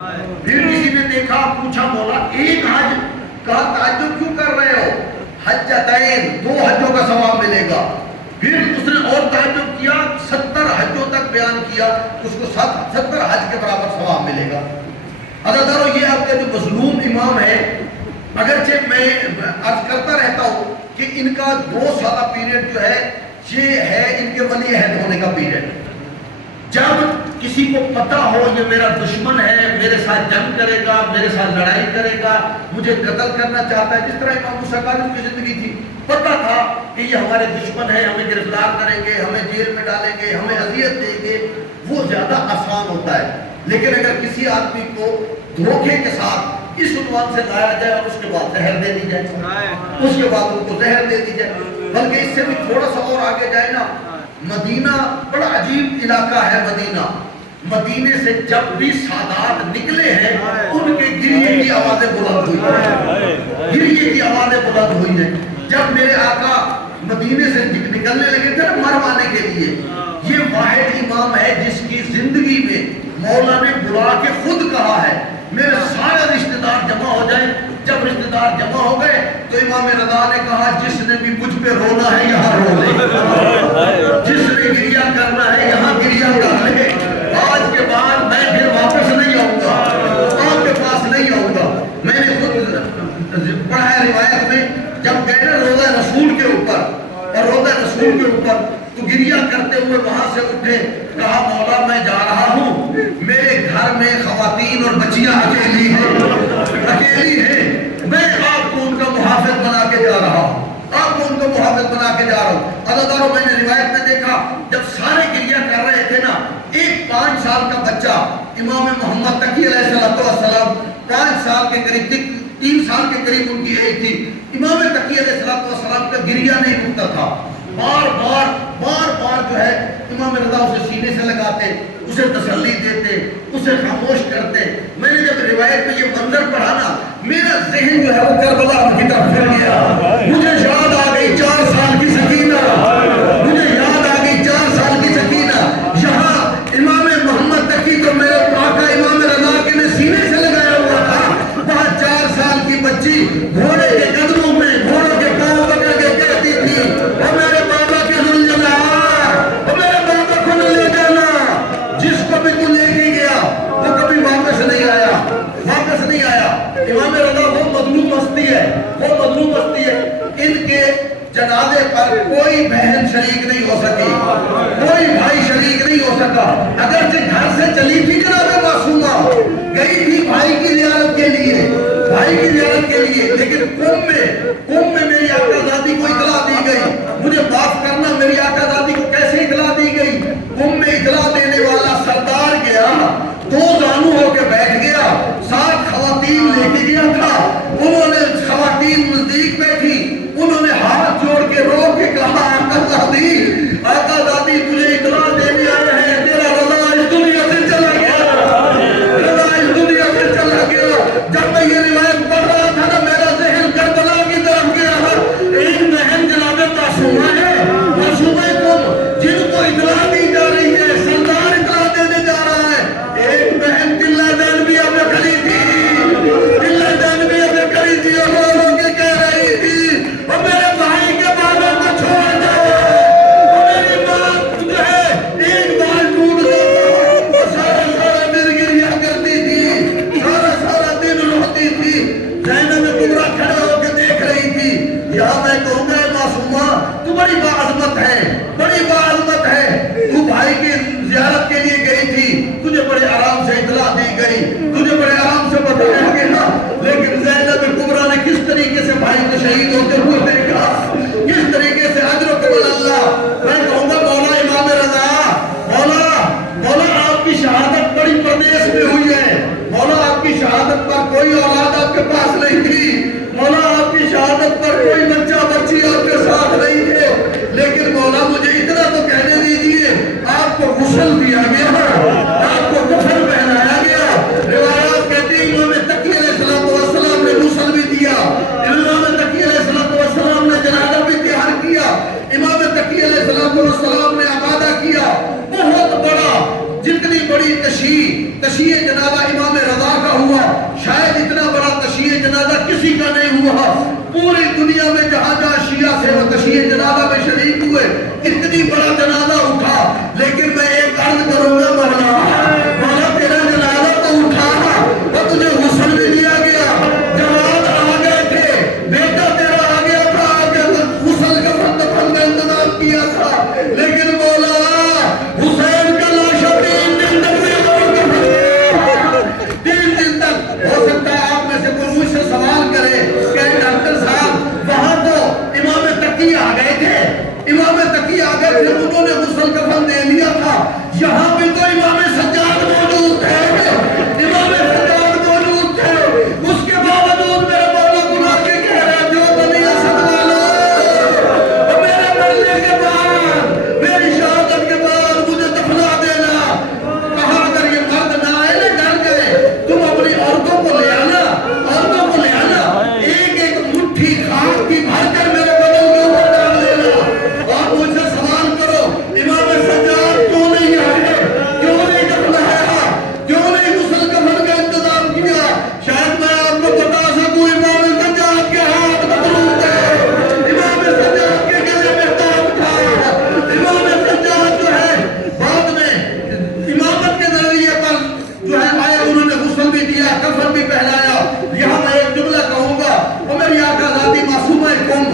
پھر کسی نے دیکھا پوچھا مولا ایک حج کا تعجب کیوں کر رہے ہو؟ حجتین 2 حجوں کا ثواب ملے گا. پھر اس نے اور تعجب کیا 70 حجوں تک بیان کیا اس کو 70 حج کے برابر ثواب ملے گا. عزیزانو یہ آپ کا جو مظلوم امام ہے اگرچہ میں عرض کرتا رہتا ہوں کہ ان کا 2 سالہ پیریڈ جو ہے یہ ہے ان کے ولی عہد ہونے کا پیریڈ. جب کسی کو پتا ہو یہ میرا دشمن ہے میرے ساتھ جنگ کرے گا میرے ساتھ لڑائی کرے گا مجھے قتل کرنا چاہتا ہے جس طرح امام موسیٰ کاظم کی زندگی تھی پتا تھا کہ یہ ہمارے دشمن ہے ہمیں گرفتار کریں گے ہمیں جیل میں ڈالیں گے ہمیں اذیت دیں گے وہ زیادہ آسان ہوتا ہے. لیکن اگر کسی آدمی کو دھوکے کے ساتھ اس عنوان سے لایا جائے اور اس کے بعد زہر دے دی جائے اس کے بعد ان کو زہر دے دی جائے بلکہ اس سے بھی تھوڑا سا اور آگے جائے نا مدینہ بڑا عجیب علاقہ ہے. مدینے سے جب بھی سادات نکلے ہیں ان کے گریے کی آوازیں بلند ہوئی ہیں گریے کی آوازیں بلند ہوئی ہیں. جب میرے آقا مدینے سے نکلنے لگے تھے مروانے کے لیے یہ واحد امام ہے جس کی زندگی میں مولا نے بلا کے خود کہا ہے میرے سارے رشتہ دار جمع ہو جائیں. جب رشتہ دار جمع ہو گئے تو امام رضا نے کہا جس نے بھی مجھ پہ رونا ہے یہاں رو لے جس نے گریہ کرنا ہے یہاں گریہ کر لے. آج کے بعد میں پھر واپس نہیں آؤں گا آپ کے پاس نہیں آؤں گا. میں نے خود پڑھا ہے روایت میں جب گئے نا روضہ رسول کے اوپر اور روضہ رسول کے اوپر تو گریہ کرتے ہوئے وہاں سے اٹھے کہا مولا میں جا رہا ہوں میرے گھر میں خواتین اور بچیاں اکیلی ہیں میں آپ کو ان کا محافظ بنا کے جا رہا ہوں عزیزانو میں نے روایت میں دیکھا جب سارے گریہ کر رہے تھے نا ایک 5 سال کا بچہ امام محمد تقی علیہ السلام 5 سال کے قریب 3 سال کے قریب ان کی ایج تھی. امام تقی علیہ السلام کا گریہ نہیں رکتا تھا. بار بار جو ہے امام رضا اسے سینے سے لگاتے اسے تسلی دیتے اسے خاموش کرتے. میں نے جب روایت میں یہ منظر پڑھا نا میرا ذہن جو ہے وہ کربلا کی طرف پھر گیا. مجھے یاد آ گئی 4 سال کی سکینہ مجھے یاد آ گئی 4 سال کی سکینہ. یہاں امام محمد تقی کو میرے آقا امام رضا کے نے سینے سے لگایا ہوا تھا وہاں 4 سال کی بچی گھوڑے کے قدموں میں گھوڑوں کے پاؤں پکڑ کے کہتی تھی اور میرے بابا کے دل جلا اور میرے بابا کو نہ لے جانا. جس کو بھی تو لے کے گیا وہ کبھی واپس نہیں آیا. امام رضا وہ مظلوم ہستی ہے ان کے جنازے پر کوئی بہن شریک نہیں ہو سکی کوئی بھائی شریک نہیں ہو سکا. اگرچہ گھر سے چلی تھی جناب معصومہ گئی تھی بھائی کی زیارت کے لیے لیکن قم میں میری آقا زادی کو اطلاع دی گئی. مجھے معاف کرنا میری آقا زادی کو کیسے اطلاع دی گئی؟ قم میں اطلاع دینے والا سردار گیا 2 زانو ہو کے بیٹھ گیا 7 خواتین لے کے گیا تھا. انہوں نے خواتین نزدیک بیٹھی انہوں نے ہاتھ جوڑ کے رو کے کہا آقا زادی تجھے اطلاع دینے آیا ہے تیرا رضا اس دنیا سے چلا گیا. جب میں یہ روایت پڑھ رہا تھا نا میرا ذہن کربلا کی طرف گیا. ایک بہن جناب معصومہ ہے معصومہ قم جن کو اطلاع دی جا رہی ہے سردار اطلاع دینے جا رہا ہے. ایک بہن دلہ دینویہ میں کھڑی تھی اور رو کے کہہ رہی تھی اور میرے بھائی کے بابا کو چھوڑ دو اور میری بات جو ہے ایک بار ٹوٹ جاتا اور سارا دن گریہ کرتی تھی سارا دن روتی تھی. زینب کبریٰ کھڑے ہو کے دیکھ رہی تھی. یہاں میں کہوں گا معصومہ تو بڑی باعظمت ہے تو بھائی کی زیارت کے لیے گئی تھی تجھے بڑے آرام سے اطلاع دی گئی تجھے بڑے آرام سے بتایا گیا لیکن زینب کبریٰ نے کس طریقے سے بھائی کو شہید ہوتے ہوئے دیکھا کس طریقے سے اجرکم اللہ. میں کہوں گا مولا امام رضا مولا آپ کی شہادت بڑی پردیس میں ہوئی ہے. مولا آپ کی شہادت پر کوئی اولاد آپ کے پاس نہیں تھی. مولا آپ کی شہادت پر کوئی بچہ بچی آپ کے ساتھ نہیں تھے. لیکن مولا مجھے اتنا تو کہنے دیجئے آپ کو غسل دیا گیا آپ کو غسل پہنایا گیا. روایات کہتی ہیں امام تقی علیہ السلام نے غسل بھی دیا امام تقی علیہ السلام نے جنازہ بھی تیار کیا امام تقی علیہ السلام نے عبادہ کیا. بہت بڑا جتنی بڑی تشییع جنازہ امام رضا پوری دنیا میں جہاں جہاں شیعہ تھے وہ تشیع جنازہ میں شریک ہوئے، اتنی بڑا جنازہ اٹھا، لیکن میں ایک عرض کروں گا مولا تیرا جنازہ تو اٹھا اور تجھے غسل بھی دیا گیا، جماعت آ گئے تھے، بیٹا تیرا آ گیا تھا، آگے غسل کا دفن کا انتظام کیا تھا، لیکن مولا حسین کا لاشا 3 دن تک تین دن تک ہو سکتا ہے آپ میں سے کوئی مجھ سے سوال کرے کہ ڈاکٹر صاحب وہاں تو امام تقی آ گئے تھے، امام تقی آ گئے تھے، انہوں نے غسل کفن دے لیا تھا، یہاں بھی تو امام سجاد موجود تھے، امام سجاد موجود تھے، اس کے باوجود میرے مولا بلا کے کہہ رہے جو بنی اسد والو میرے مرنے کے بعد میری شہادت کے بعد مجھے دفنا دینا، کہا اگر یہ مرد نہ آئے نا ڈر گئے، تم اپنی عورتوں کو لے آنا، عورتوں کو لے آنا، ایک ایک مٹھی خاک کی بھر کر میرے بدن کے اوپر ڈال دینا، اور مجھ سے سوال کرو امام سجاد کیوں نہیں آئے، کیوں نہیں دفنایا، کیوں نہیں غسل کفن کا انتظام کیا؟ شاید میں آپ کو بتا سکوں امام سجاد کے ہاتھ مضروب ہے، امام سجاد کے گلے میں تاج تھا، امام سجاد جو ہے بعد میں امامت کے ذریعے پر جو ہے آئے، انہوں نے غسل بھی دیا، کفن بھی پہنایا۔ یہاں میں ایک جملہ کہوں گا، وہ میری آقا ذاتی معصومہ کن،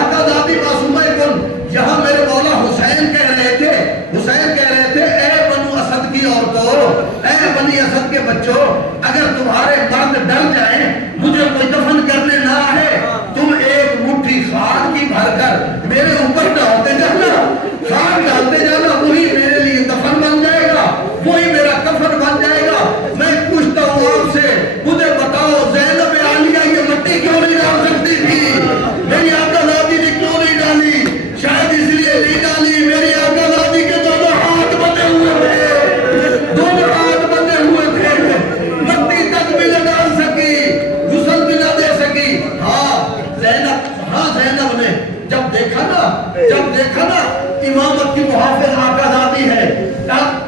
آقا ذاتی معصومہ کن، یہاں میرے مولا حسین کہہ رہے تھے، حسین کہہ رہے تھے اے بنو اسد کی عورتوں، اے بنی اسد کے بچوں، اگر تمہارے مرد ڈر جائیں، مجھے کوئی دفن کرنے نہ آئے، تم ایک مٹھی خاک کی بھر کر میرے اوپر ڈالتے جانا، خاک ڈالتے جانا، وہی میرے لیے دفن بن جائے گا، وہی میرا کفن بن جائے گا۔ میں پوچھتا ہوں آپ سے، مجھے بتاؤ زینب عالیہ یہ مٹی کیوں نہیں ڈال سکتی تھی؟ میری آقا ذاتی نے کیوں نہیں ڈالی؟ شاید اس لیے نہیں ڈالی، میری آقا ذاتی کے دونوں ہاتھ بندے ہوئے تھے، دونوں ہاتھ بندے ہوئے تھے، مٹی تک بھی نہ ڈال سکی، غسل بھی نہ دے سکی۔ زینب نے جب دیکھا نا امامت کی محافظ آقا ذاتی ہے،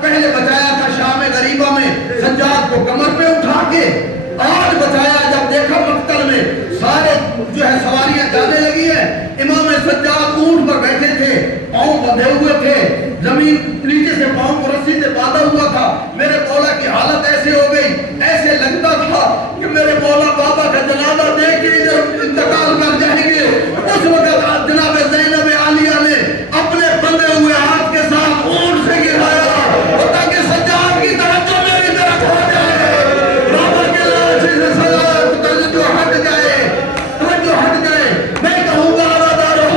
پہلے بتایا تھا شام غریبہ میں سجاد کو کمر پہ اٹھا کے، آج بتایا جب دیکھا مقتل میں سارے جو ہے سواریاں جانے لگی ہیں، امام سجاد اونٹ پر بیٹھے تھے، پاؤں بندھے ہوئے تھے، زمین نیچے سے پاؤں کو رسی سے باندھا ہوا تھا، میرے مولا کی حالت ایسے ہو گئی، ایسے لگتا تھا کہ میرے مولا بابا کا جنازہ دیکھ کے ادھر انتقال کر جائیں گے۔ اس وقت جناب زینب عالیہ نے اپنے بندھے ہوئے ہاتھ کے ساتھ اونٹ سے گرایا تاکہ سجاد کی توجہ میری طرف ہو جائے، بابا کے لاش سے سجاد توجہ ہٹ جائے، توجہ ہٹ جائے۔ میں کہوں گا روادارو،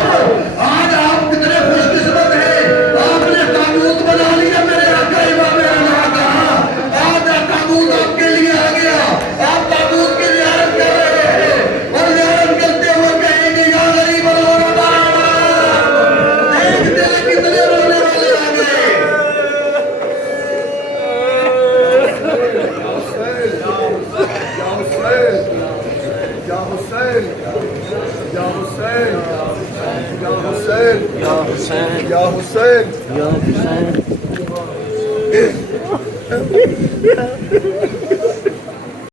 آج آپ کتنے خوش قسمت ہیں، آپ نے تابوت بنا لیا میرے آقا امام رضا کا، آج تابوت آپ کے لیے آ گیا، آپ تابوت کی زیارت کر رہے ہیں، اور زیارت کرتے ہوئے کہیں گے یا غریب الغرباء، دیکھتے ہیں کتنے رونے والے آ گئے۔ یا حسین